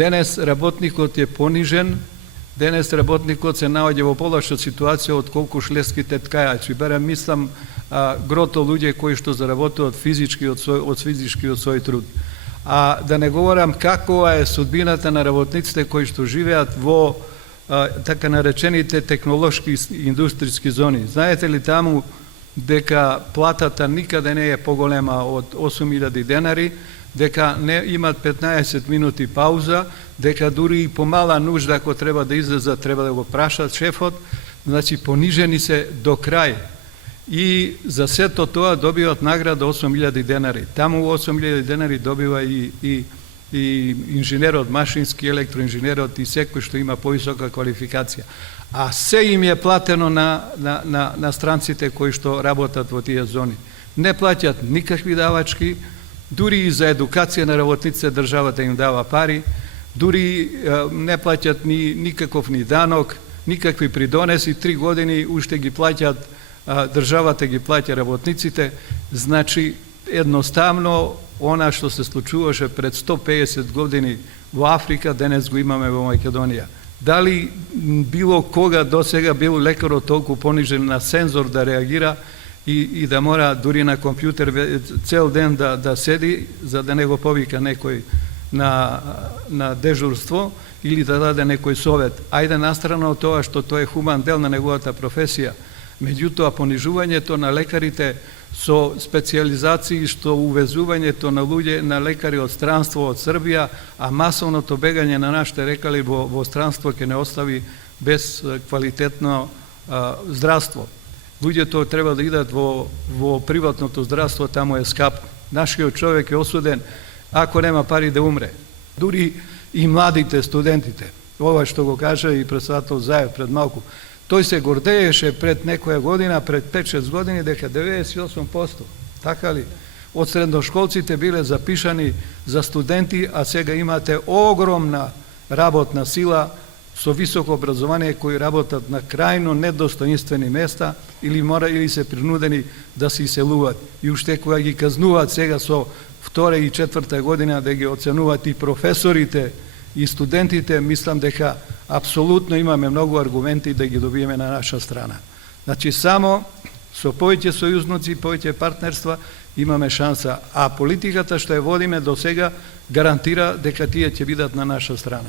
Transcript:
Денес работникот е понижен, денес работникот се наоѓа во полоша ситуација од колку шлеските ткајачи. Барем мислам грото луѓе кои што заработуваат физички од свој труд. А да не говорам каква е судбината на работниците кои што живеат во така наречените технолошки индустријски зони. Знаете ли таму дека платата никаде не е поголема од 8.000 денари, дека не имат 15 минути пауза, дека дури и помала нужда ако треба да излезат, треба да го прашат шефот, значи понижени се до крај. И за сето тоа добиваат награда 8.000 денари. Таму 8.000 денари добива и инженерот, машински, електроинженерот и секој што има повисока квалификација. А се им е платено на странците кои што работат во тие зони. Не плаќат никакви давачки, дури и за едукација на работниците државата им дава пари, дури не плаќат никаков ни данок, никакви придонеси, 3 години уште ги плаќат, државата ги плаќа работниците. Значи, едноставно, она што се случуваше пред 150 години во Африка, денес го имаме во Македонија. Дали било кога досега бил лекарот толку понижен на сензор да реагира и да мора дури на компјутер цел ден да седи за да не го повика некој на дежурство или да даде некој совет. Ајде настрана од тоа што тоа е хуман дел на неговата професија. Меѓутоа, понижувањето на лекарите со специјализации, што увезувањето на луѓе, на лекари од странство, од Србија, а масовното бегање на нашите лекари во странство ќе не остави без квалитетно здравство. Луѓето треба да идат во приватното здравство, таму е скапо. Нашиот човек е осуден, ако нема пари да умре. Дури и младите студентите, ова што го кажа и председател Заев пред малку, тој се гордееше пред некоја година, пред 5-6 години, дека 98%, така ли, од средношколците биле запишани за студенти, а сега имате огромна работна сила со високо образование кои работат на крајно недостоинствени места или се принудени да се иселуваат. И уште кога ги казнуваат сега со 2 и 4 година да ги оценуваат и професорите и студентите, мислам дека апсолутно имаме многу аргументи да ги добиеме на наша страна. Значи, само со повеќе сојузници, повеќе партнерства имаме шанса, а политиката што ја водиме до сега гарантира дека тие ќе бидат на наша страна.